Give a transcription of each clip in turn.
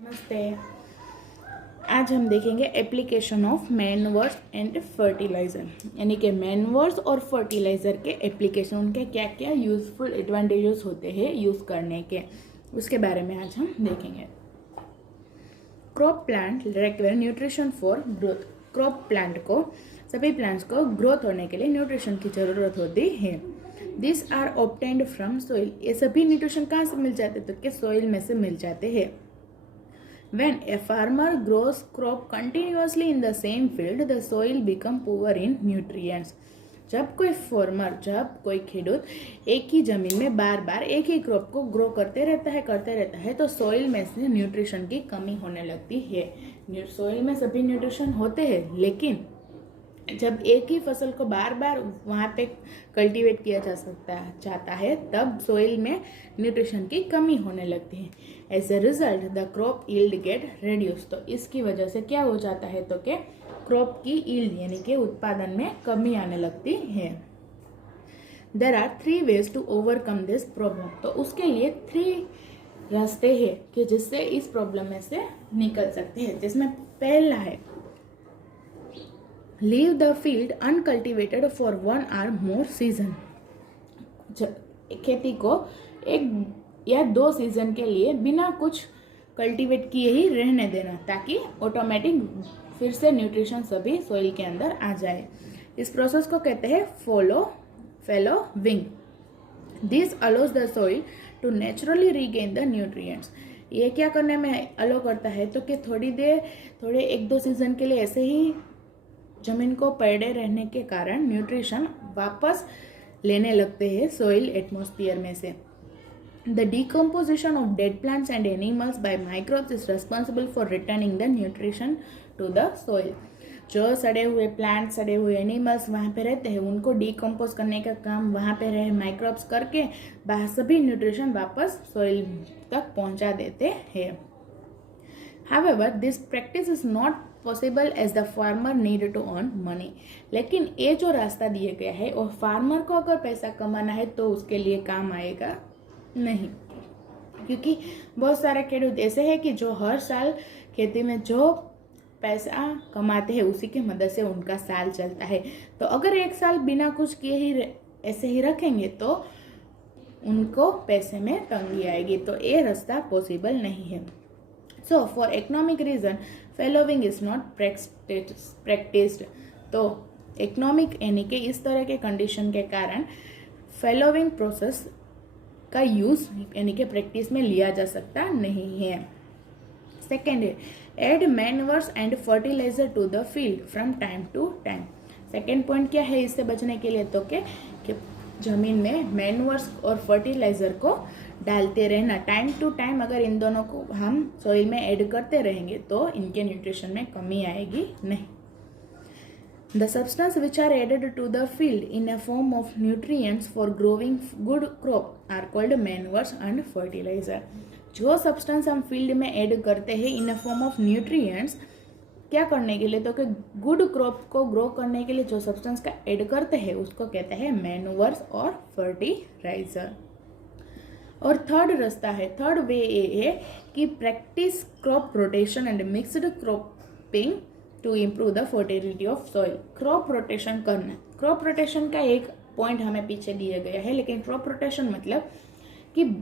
नमस्ते। आज हम देखेंगे एप्लीकेशन ऑफ मैनवर्स एंड फर्टिलाइज़र, यानी कि मैनवर्स और फर्टिलाइज़र के एप्लीकेशन, उनके क्या क्या यूजफुल एडवांटेजेस होते हैं यूज़ करने के, उसके बारे में आज हम देखेंगे। Crop plant require nutrition for growth. Crop plant को, सभी प्लांट्स को ग्रोथ होने के लिए न्यूट्रिशन की ज़रूरत होती है। This are obtained from soil. ये सभी न्यूट्रिशन कहाँ से मिल जाते हैं? तो कि सॉइल में से मिल जाते हैं। When a farmer grows crop continuously in the same field, the soil become poor in nutrients. जब कोई खेडूत एक ही जमीन में बार बार एक ही क्रॉप को ग्रो करते रहता है तो सॉइल में से न्यूट्रिशन की कमी होने लगती है। सॉइल में सभी न्यूट्रिशन होते हैं, लेकिन जब एक ही फसल को बार बार वहाँ पे कल्टीवेट किया जाता है तब सॉइल में न्यूट्रिशन की कमी होने लगती है। As a result the crop yield get reduce. तो इसकी वजह से क्या हो जाता है? तो कि क्रॉप की यील्ड यानी कि उत्पादन में कमी आने लगती है। There are 3 ways to overcome this problem. तो उसके लिए 3 रास्ते हैं कि जिससे इस प्रॉब्लम में से निकल सकते हैं, जिसमें पहला है leave the field uncultivated for 1 or more season. खेती को 1 या 2 सीजन के लिए बिना कुछ कल्टीवेट किए ही रहने देना, ताकि ऑटोमेटिक फिर से न्यूट्रिशन सभी सॉइल के अंदर आ जाए। इस प्रोसेस को कहते हैं fallowing. This allows the soil to naturally regain the nutrients. ये क्या करने में अलो करता है? तो कि थोड़े 1-2 सीजन के लिए ऐसे ही जमीन को पड़े रहने के कारण न्यूट्रिशन वापस लेने लगते हैं सॉइल एटमॉस्फेयर में से। The decomposition of dead plants and animals by microbes is responsible for returning the nutrition to the soil. जो सड़े हुए प्लांट, सड़े हुए एनिमल्स वहाँ पे रहते हैं, उनको डिकम्पोज करने का काम वहाँ पे रहे माइक्रोब्स करके सभी न्यूट्रिशन वापस सॉइल तक पहुँचा देते हैं। However, this practice is not possible as the farmer need to earn money. लेकिन ये जो रास्ता दिया गया है और फार्मर को अगर पैसा कमाना है तो उसके लिए काम आएगा नहीं, क्योंकि बहुत सारे खेडूत ऐसे हैं कि जो हर साल खेती में जो पैसा कमाते हैं उसी की मदद से उनका साल चलता है। तो अगर एक साल बिना कुछ किए ही ऐसे ही रखेंगे तो उनको पैसे में तंगी आएगी। तो ये रास्ता पॉसिबल नहीं है। So for economic reason, fallowing is not practiced. तो इकोनॉमिक यानी कि इस तरह के कंडीशन के कारण फैलोविंग प्रोसेस का यूज यानी कि प्रैक्टिस में लिया जा सकता नहीं है। सेकेंड है add manures and fertiliser to the field from time to time. Second point क्या है इससे बचने के लिए? तो कि जमीन में मैनवर्स और फर्टिलाइजर को डालते रहना टाइम टू टाइम। अगर इन दोनों को हम सॉइल में ऐड करते रहेंगे तो इनके न्यूट्रिशन में कमी आएगी नहीं। The substance which are added to the field in a form of nutrients for growing good crop are called manures and fertiliser. जो सब्सटेंस हम फील्ड में ऐड करते हैं in a form of nutrients, क्या करने के लिए? तो कि गुड क्रॉप को ग्रो करने के लिए जो सब्सटेंस का ऐड करते हैं उसको कहते हैं मैनवर्स और फर्टिलाइजर। और थर्ड रास्ता है, थर्ड वे ये है कि practice crop rotation and mixed cropping to improve the fertility of soil. Crop rotation करना, क्रॉप रोटेशन का एक पॉइंट हमें पीछे दिया गया है, लेकिन क्रॉप रोटेशन मतलब कि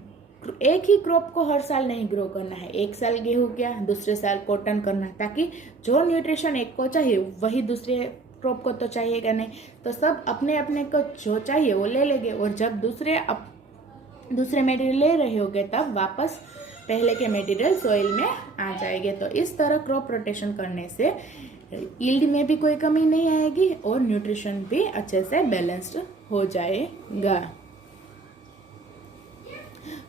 एक ही क्रॉप को हर साल नहीं ग्रो करना है। एक साल गेहूं किया, दूसरे साल कॉटन करना, ताकि जो न्यूट्रिशन एक को चाहिए वही दूसरे क्रॉप को तो चाहिएगा नहीं। तो सब अपने अपने को जो चाहिए वो ले लेंगे, और जब दूसरे मटेरियल ले रहे होंगे तब वापस पहले के मटेरियल सॉइल में आ जाएंगे। तो इस तरह क्रॉप रोटेशन करने से यील्ड में भी कोई कमी नहीं आएगी और न्यूट्रिशन भी अच्छे से बैलेंस्ड हो जाएगा।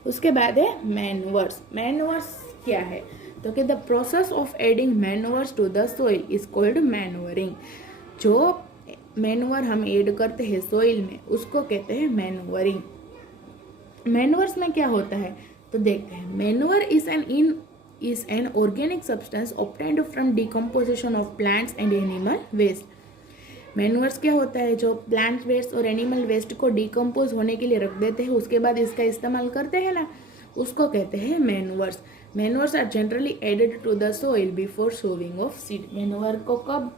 उसके बाद है मैनवर्स। मैनवर्स क्या है? तो कि the process of adding manures to the soil is called manuring. जो मैनवर हम ऐड करते हैं सॉइल में उसको कहते हैं मैनवरिंग। मैनवर्स में क्या होता है? तो देखते हैं। Manure is an organic substance obtained from decomposition of plants and animal waste. Manures क्या होता है? जो प्लांट वेस्ट और एनिमल वेस्ट को डिकम्पोज होने के लिए रख देते हैं, उसके बाद इसका इस्तेमाल करते हैं ना, उसको कहते हैं manures. Manures are generally added to the soil before sowing of seed. Manure को कब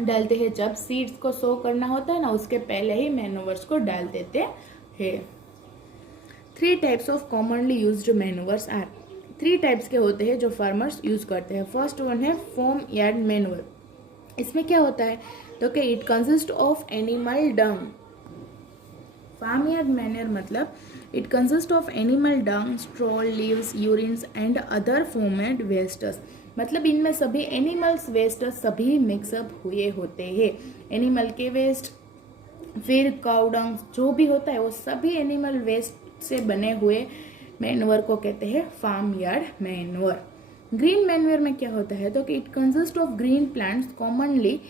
डालते हैं? जब सीड्स को सो करना होता है ना, उसके पहले ही मैन्योर्स को डाल देते हैं। 3 types of commonly used manures are. 3 types के होते हैं जो फार्मर्स यूज करते हैं। फर्स्ट वन है फार्म यार्ड मैन्योर। इसमें क्या होता है? तो कि it consist of animal dung. Farm yard manure मतलब it consist of animal dung, straw, leaves, urines and other formed wastes. मतलब इनमें सभी एनिमल्स वेस्ट सभी मिक्सअप हुए होते हैं। एनिमल के वेस्ट, फिर काउ डंग, जो भी होता है वो सभी एनिमल वेस्ट से बने हुए मैन्योर को कहते हैं farm yard manure. Green manure में क्या होता है? तो कि it consist of green plants, commonly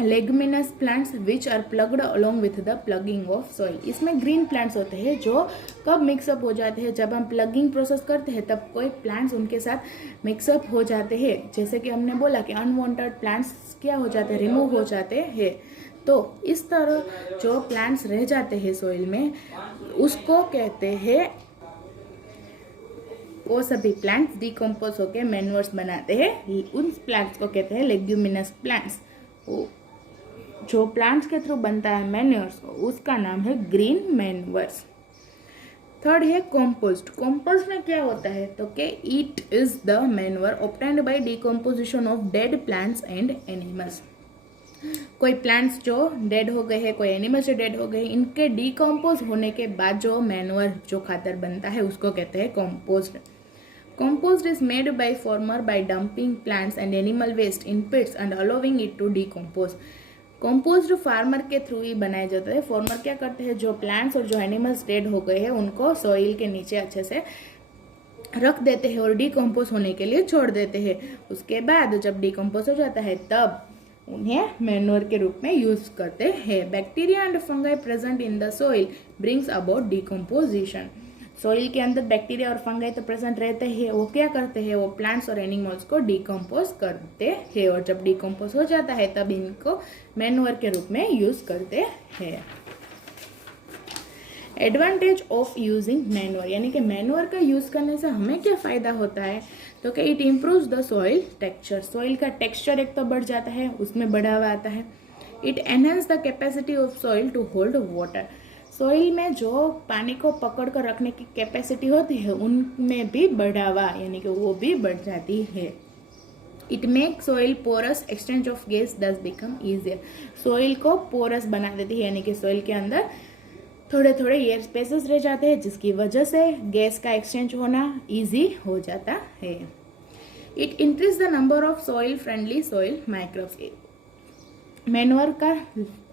leguminous plants which are plugged along with the plugging of soil. इसमें ग्रीन प्लांट्स होते हैं जो कब मिक्सअप हो जाते हैं? जब हम प्लगिंग प्रोसेस करते हैं तब कोई प्लांट्स उनके साथ मिक्सअप हो जाते हैं। जैसे कि हमने बोला कि अनवांटेड प्लांट्स क्या हो जाते हैं? रिमूव हो जाते हैं। तो इस तरह जो प्लांट्स रह जाते हैं सॉइल में उसको कहते हैं, वो सभी प्लांट्स डिकम्पोज होकर मैन्योर्स बनाते हैं, उन प्लांट्स को कहते हैं लेग्यूमिनस प्लांट्स। जो प्लांट्स के थ्रू बनता है मैन्योर्स उसका नाम है ग्रीन मैन्योर्स। थर्ड है कंपोस्ट। कंपोस्ट में क्या होता है? तो कि it is the manure obtained by decomposition of dead plants and animals. कोई प्लांट्स जो डेड हो गए हैं, कोई एनिमल्स जो डेड हो गए, इनके डिकम्पोज होने के बाद जो मैन्योर, जो खातर बनता है उसको कहते हैं compost. Compost is made by farmer by dumping plants and animal waste in pits and allowing it to decompose. Compost farmer के थ्रू ही बनाया जाता है। फार्मर क्या करते हैं? जो प्लांट्स और जो एनिमल्स डेड हो गए हैं उनको सॉइल के नीचे अच्छे से रख देते हैं और डिकम्पोज होने के लिए छोड़ देते हैं। उसके बाद जब डिकम्पोज हो जाता है तब उन्हें मैन्योर के रूप में यूज करते हैं। Bacteria and fungi present in the soil brings about decomposition. Soil के अंदर बैक्टीरिया और फंगाई तो प्रेजेंट रहते हैं। वो क्या करते हैं? वो प्लांट्स और एनिमल्स को डिकम्पोज करते हैं और जब डिकम्पोज हो जाता है तब इनको मैन्योर के रूप में यूज करते हैं। एडवांटेज ऑफ यूजिंग मैन्योर, यानी कि मैन्योर का यूज करने से हमें क्या फायदा होता है? तो कि it improves the soil texture. Soil का टेक्सचर एक तो बढ़ जाता है, उसमें बढ़ावा आता है। It enhance the capacity of soil to hold water. Soil में जो पानी को पकड़ कर रखने की कैपेसिटी होती है उनमें भी बढ़ावा, यानी कि वो भी बढ़ जाती है। It make soil porous, exchange of gas thus become easier. Soil को पोरस बना देती है, यानी कि सॉइल के अंदर थोड़े थोड़े एयर स्पेसेस रह जाते हैं जिसकी वजह से गैस का एक्सचेंज होना इजी हो जाता है। It increase the number of soil friendly soil microbes. Manure का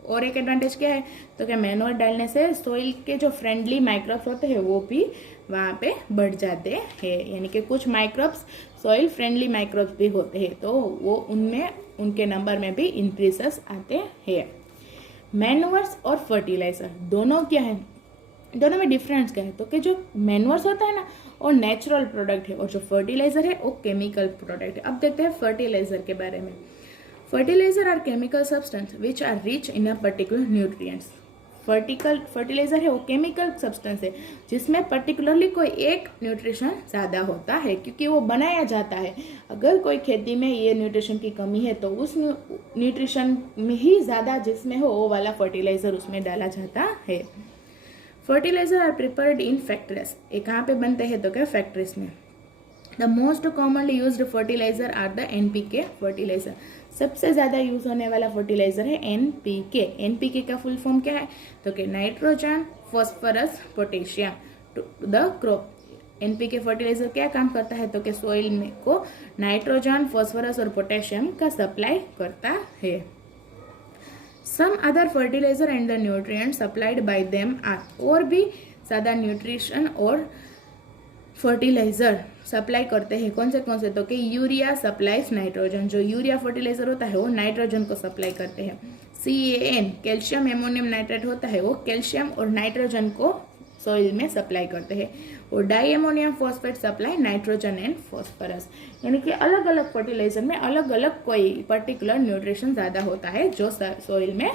और एक एडवांटेज क्या है? तो क्या मैन्योर डालने से सॉइल के जो फ्रेंडली माइक्रोब्स होते हैं वो भी वहाँ पे बढ़ जाते हैं, यानी कि कुछ माइक्रोब्स सॉइल फ्रेंडली माइक्रोब्स भी होते हैं तो वो उनमें उनके नंबर में भी इंक्रीजेस आते हैं। मैन्योर्स और फर्टिलाइजर दोनों क्या है? दोनों में डिफरेंस क्या है? तो कि जो मैन्योर्स होता है ना वो नेचुरल प्रोडक्ट है और जो फर्टिलाइजर है वो केमिकल प्रोडक्ट है। अब देखते हैं फर्टिलाइजर के बारे में। Fertilizer are chemical substance which are rich in a particular nutrients. Fertiliser है वो केमिकल सब्सटेंस है जिसमें पर्टिकुलरली कोई एक न्यूट्रिशन ज़्यादा होता है क्योंकि वो बनाया जाता है। अगर कोई खेती में ये न्यूट्रिशन की कमी है तो उस न्यूट्रिशन में ही ज़्यादा जिसमें हो वो वाला फर्टिलाइजर उसमें डाला जाता है। Fertiliser are prepared in factories. ये कहाँ पे बनते हैं? तो क्या फैक्ट्रीज में। The most commonly used fertiliser are the NPK fertiliser. सबसे ज़्यादा यूज होने वाला फर्टिलाइजर है NPK। NPK का फुल फॉर्म क्या है? तो कि nitrogen, phosphorus, potassium to the crop. NPK fertiliser क्या काम करता है? तो कि सॉइल में को नाइट्रोजन, फॉस्फोरस और पोटेशियम का सप्लाई करता है। Some other fertiliser and the nutrient supplied by them are. और भी ज़्यादा न्यूट्रिशन और फर्टिलाइजर सप्लाई करते हैं। कौन से? तो कि यूरिया सप्लाइज नाइट्रोजन। जो यूरिया फर्टिलाइजर होता है वो नाइट्रोजन को सप्लाई करते हैं। CAN कैल्शियम एमोनियम नाइट्रेट होता है वो कैल्शियम और नाइट्रोजन को सॉइल में सप्लाई करते हैं। और di ammonium phosphate supply nitrogen and phosphorus. यानी कि अलग अलग फर्टिलाइजर में अलग अलग कोई पर्टिकुलर न्यूट्रिशन ज़्यादा होता है जो सॉइल में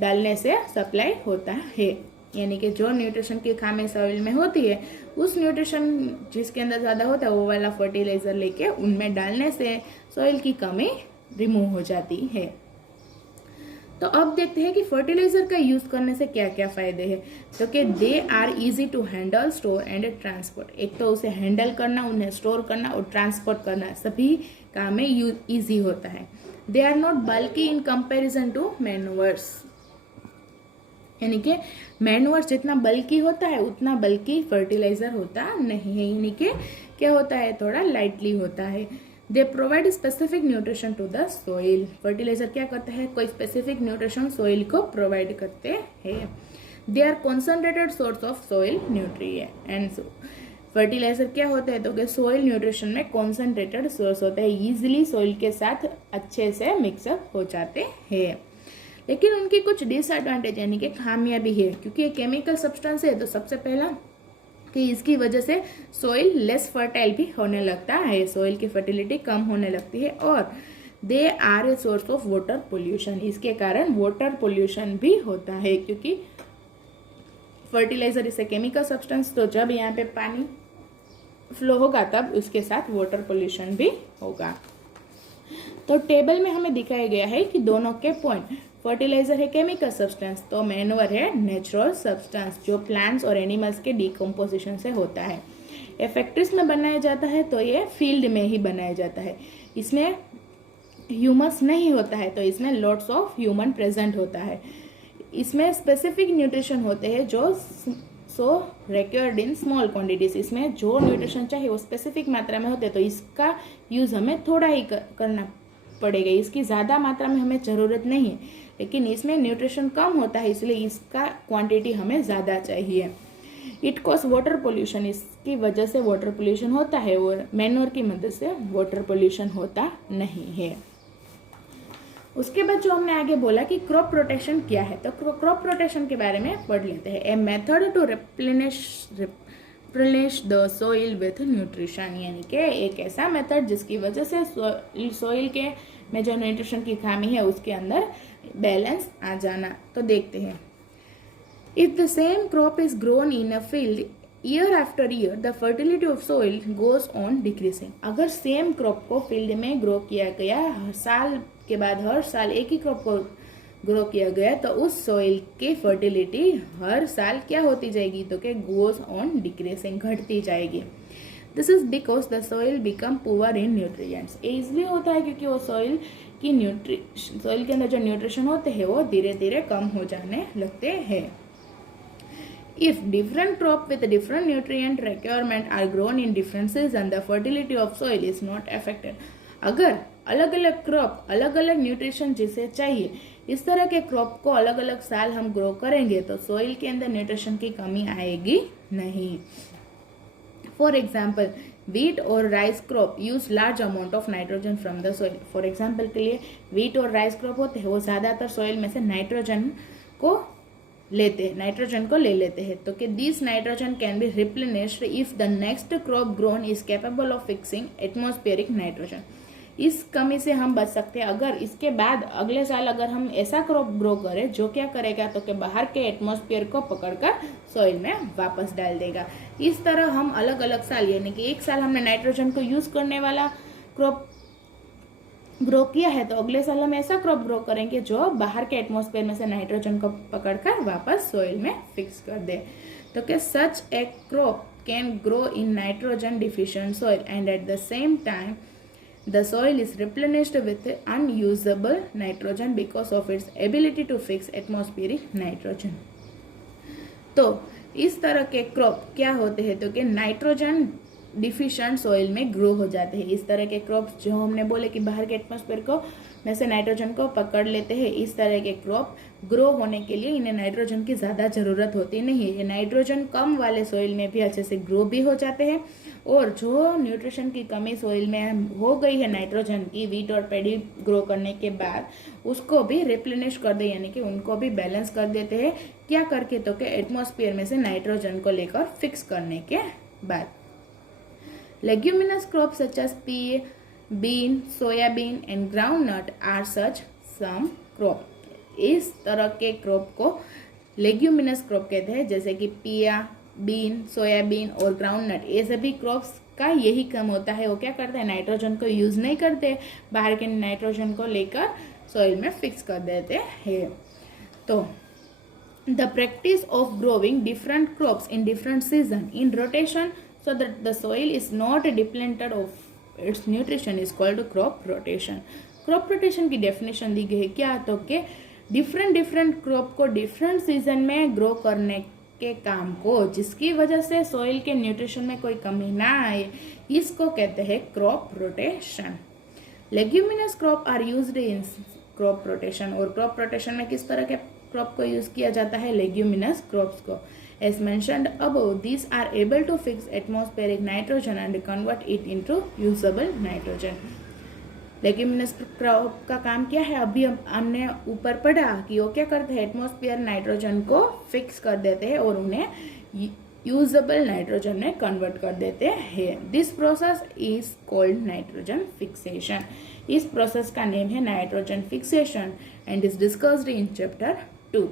डालने से सप्लाई होता है। यानी कि जो न्यूट्रिशन की खामी सॉइल में होती है उस न्यूट्रिशन जिसके अंदर ज़्यादा होता है वो वाला फर्टिलाइज़र लेके उनमें डालने से सॉइल की कमी रिमूव हो जाती है। तो अब देखते हैं कि फर्टिलाइजर का यूज करने से क्या क्या फायदे हैं। तो कि they are easy to handle, store and transport. एक तो उसे हैंडल करना, उन्हें स्टोर करना और ट्रांसपोर्ट करना सभी काम में ईजी होता है। दे आर नॉट बल्कि इन कंपेरिजन टू मैन्युअर्स, यानी कि मैन्युअर्स जितना बल्कि होता है उतना बल्कि फर्टिलाइजर होता नहीं है, यानी कि क्या होता है, थोड़ा लाइटली होता है। They provide specific nutrition to the soil. Fertiliser क्या करता है, कोई स्पेसिफिक न्यूट्रिशन सोइल को प्रोवाइड करते हैं। They are concentrated source of soil nutrients. Fertiliser क्या होता है, तो कि सोइल न्यूट्रिशन में कॉन्सेंट्रेटेड सोर्स होता है, इजीली सोइल के साथ अच्छे से मिक्सअप हो जाते हैं। लेकिन उनकी कुछ डिसएडवांटेज यानी कि खामियां भी है, क्योंकि ये केमिकल सब्सटेंस है। तो सबसे पहला कि इसकी वजह से सॉइल लेस फर्टाइल भी होने लगता है, सॉइल की फर्टिलिटी कम होने लगती है। और they are a source of water pollution, इसके कारण वाटर पोल्यूशन भी होता है, क्योंकि fertiliser is a chemical substance. तो जब यहाँ पे पानी फ्लो होगा तब उसके साथ वाटर पोल्यूशन भी होगा। तो टेबल में हमें दिखाया गया है कि दोनों के पॉइंट, फर्टिलाइजर है केमिकल सब्सटेंस, तो मैन्योर है नेचुरल सब्सटेंस जो प्लांट्स और एनिमल्स के डिकम्पोजिशन से होता है। ये फैक्ट्रीज में बनाया जाता है तो ये फील्ड में ही बनाया जाता है। इसमें ह्यूमस नहीं होता है, तो इसमें लॉट्स ऑफ ह्यूमन प्रेजेंट होता है। इसमें स्पेसिफिक न्यूट्रिशन होते हैं जो रिक्वायर्ड इन स्मॉल क्वांटिटीज। इसमें जो न्यूट्रिशन चाहिए वो स्पेसिफिक मात्रा में होते हैं, तो इसका यूज हमें थोड़ा ही करना पड़ेगा, इसकी ज़्यादा मात्रा में हमें ज़रूरत नहीं है। लेकिन इसमें न्यूट्रिशन कम होता है, इसलिए इसका क्वांटिटी हमें ज़्यादा चाहिए। इट कॉज वाटर पोल्यूशन, इसकी वजह से वाटर पोल्यूशन होता है, और मैन्योर की मदद से वाटर पोल्यूशन होता नहीं है। उसके बाद जो हमने आगे बोला कि क्रॉप प्रोटेक्शन क्या है, तो क्रॉप प्रोटेक्शन के बारे में पढ़ लेते हैं। A method to replenish the soil with nutrition, यानी कि एक ऐसा मेथड जिसकी वजह से सोइल के में जो न्यूट्रिशन की खामी है उसके अंदर बैलेंस आ जाना। तो देखते हैं, if the same crop is grown in a field year after year the fertility of soil goes on decreasing. अगर सेम क्रॉप को फील्ड में ग्रो किया गया, साल के बाद हर साल एक ही क्रॉप को ग्रो किया गया, तो उस सोइल की फर्टिलिटी हर साल क्या होती जाएगी, तो कि गोज ऑन डिक्रीजिंग, घटती जाएगी। This is because the soil become poor in nutrients. ये इसलिए होता है क्योंकि वो सोइल के अंदर जो न्यूट्रिशन होते हैं वो धीरे धीरे कम हो जाने लगते हैं। If different crop with different nutrient requirement are grown in different seasons, the fertility of soil is not affected. अगर अलग अलग क्रॉप अलग अलग न्यूट्रिशन जिसे चाहिए, इस तरह के क्रॉप को अलग अलग साल हम ग्रो करेंगे तो सोइल के अंदर न्यूट्रिशन की कमी आएगी नहीं। फॉर एग्जाम्पल व्हीट और rice crop use large amount of nitrogen from the soil. For example के लिए व्हीट और राइस क्रॉप होते हैं वो ज्यादातर सोइल में से नाइट्रोजन को ले लेते हैं। तो कि this nitrogen can be replenished if the next crop grown is capable of fixing atmospheric nitrogen. इस कमी से हम बच सकते हैं अगर इसके बाद अगले साल अगर हम ऐसा क्रॉप ग्रो करें जो क्या करेगा, तो कि बाहर के एटमॉस्फेयर को पकड़कर सॉइल में वापस डाल देगा। इस तरह हम अलग अलग साल, यानी कि एक साल हमने नाइट्रोजन को यूज करने वाला क्रॉप ग्रो किया है, तो अगले साल हम ऐसा क्रॉप ग्रो करेंगे जो बाहर के एटमॉस्फेयर में से नाइट्रोजन को पकड़कर वापस सॉइल में फिक्स कर दे। तो कि such a crop can grow in nitrogen deficient soil and at the same time the soil is replenished with unusable nitrogen because of its ability to fix atmospheric nitrogen। तो इस तरह के crop क्या होते हैं, तो कि नाइट्रोजन डिफिशिएंट सॉइल में ग्रो हो जाते हैं। इस तरह के क्रॉप जो हमने बोले कि बाहर के एटमॉस्फेयर को में से नाइट्रोजन को पकड़ लेते हैं, इस तरह के क्रॉप ग्रो होने के लिए इन्हें नाइट्रोजन की ज़्यादा ज़रूरत होती नहीं है। ये नाइट्रोजन कम वाले सॉइल में भी अच्छे से ग्रो भी हो जाते हैं, और जो न्यूट्रिशन की कमी सॉइल में हो गई है नाइट्रोजन की वीट और पैडी ग्रो करने के बाद, उसको भी रिप्लेनिश कर दे, यानी कि उनको भी बैलेंस कर देते हैं। क्या करके, तो कि एटमॉस्फेयर में से नाइट्रोजन को लेकर फिक्स करने के बाद। Leguminous crop such as pea, bean, soybean and groundnut are such some crop. इस तरह के क्रॉप को लेग्यूमिनस क्रॉप कहते हैं, जैसे कि पिया, बीन, सोयाबीन और ग्राउंडनट, ये सभी क्रॉप्स का यही काम होता है। वो क्या करते हैं, नाइट्रोजन को यूज नहीं करते, बाहर के नाइट्रोजन को लेकर सॉइल में फिक्स कर देते हैं। तो the practice of growing different crops in different season in rotation so that the soil is not dependent of its nutrition is called crop rotation. Crop rotation की डेफिनेशन दी गई है क्या, तो कि डिफरेंट क्रॉप को डिफरेंट सीजन में grow करने के काम को, जिसकी वजह से सॉइल के न्यूट्रिशन में कोई कमी ना आए, इसको कहते हैं crop rotation. Leguminous crop are used in crop rotation, और क्रॉप रोटेशन में किस तरह के क्रॉप को यूज किया जाता है, लेग्यूमिनस क्रॉप्स को। As mentioned above, these are able to fix atmospheric nitrogen and convert it into usable nitrogen. Leguminous crop का काम क्या है, अभी हमने ऊपर पढ़ा कि वो क्या करते हैं, एटमॉस्फेयर नाइट्रोजन को फिक्स कर देते हैं और उन्हें यूजेबल नाइट्रोजन में कन्वर्ट कर देते हैं। This process is called nitrogen fixation. इस प्रोसेस का नेम है nitrogen fixation and is discussed in chapter 2,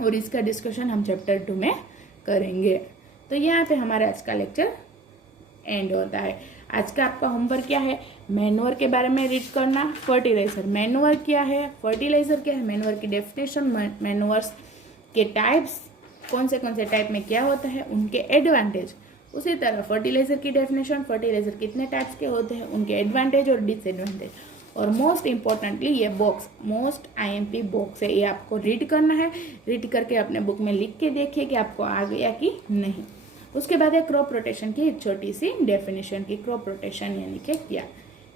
और इसका डिस्कशन हम चैप्टर 2 में करेंगे। तो यहाँ पे हमारा आज का लेक्चर एंड होता है। आज का आपका होमवर्क क्या है, मैन्योर के बारे में रीड करना, फर्टिलाइजर। मैन्योर क्या है, फर्टिलाइजर क्या है, मैन्योर की डेफिनेशन, मैन्योर्स के टाइप्स, कौन से टाइप में क्या होता है, उनके एडवांटेज। उसी तरह फर्टिलाइजर की डेफिनेशन, फर्टिलाइजर कितने टाइप्स के होते हैं, उनके एडवांटेज और डिसएडवांटेज। और मोस्ट इंपॉर्टेंटली ये बॉक्स मोस्ट IMP बॉक्स है, ये आपको रीड करना है। रीड करके अपने बुक में लिख के देखिए कि आपको आ गया कि नहीं। उसके बाद है क्रॉप रोटेशन की एक छोटी सी डेफिनेशन की, क्रॉप रोटेशन यानी कि क्या।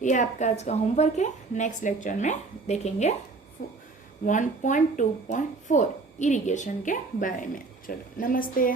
ये आपका आज का होमवर्क है। नेक्स्ट लेक्चर में देखेंगे 1.2.4 इरिगेशन के बारे में। चलो, नमस्ते।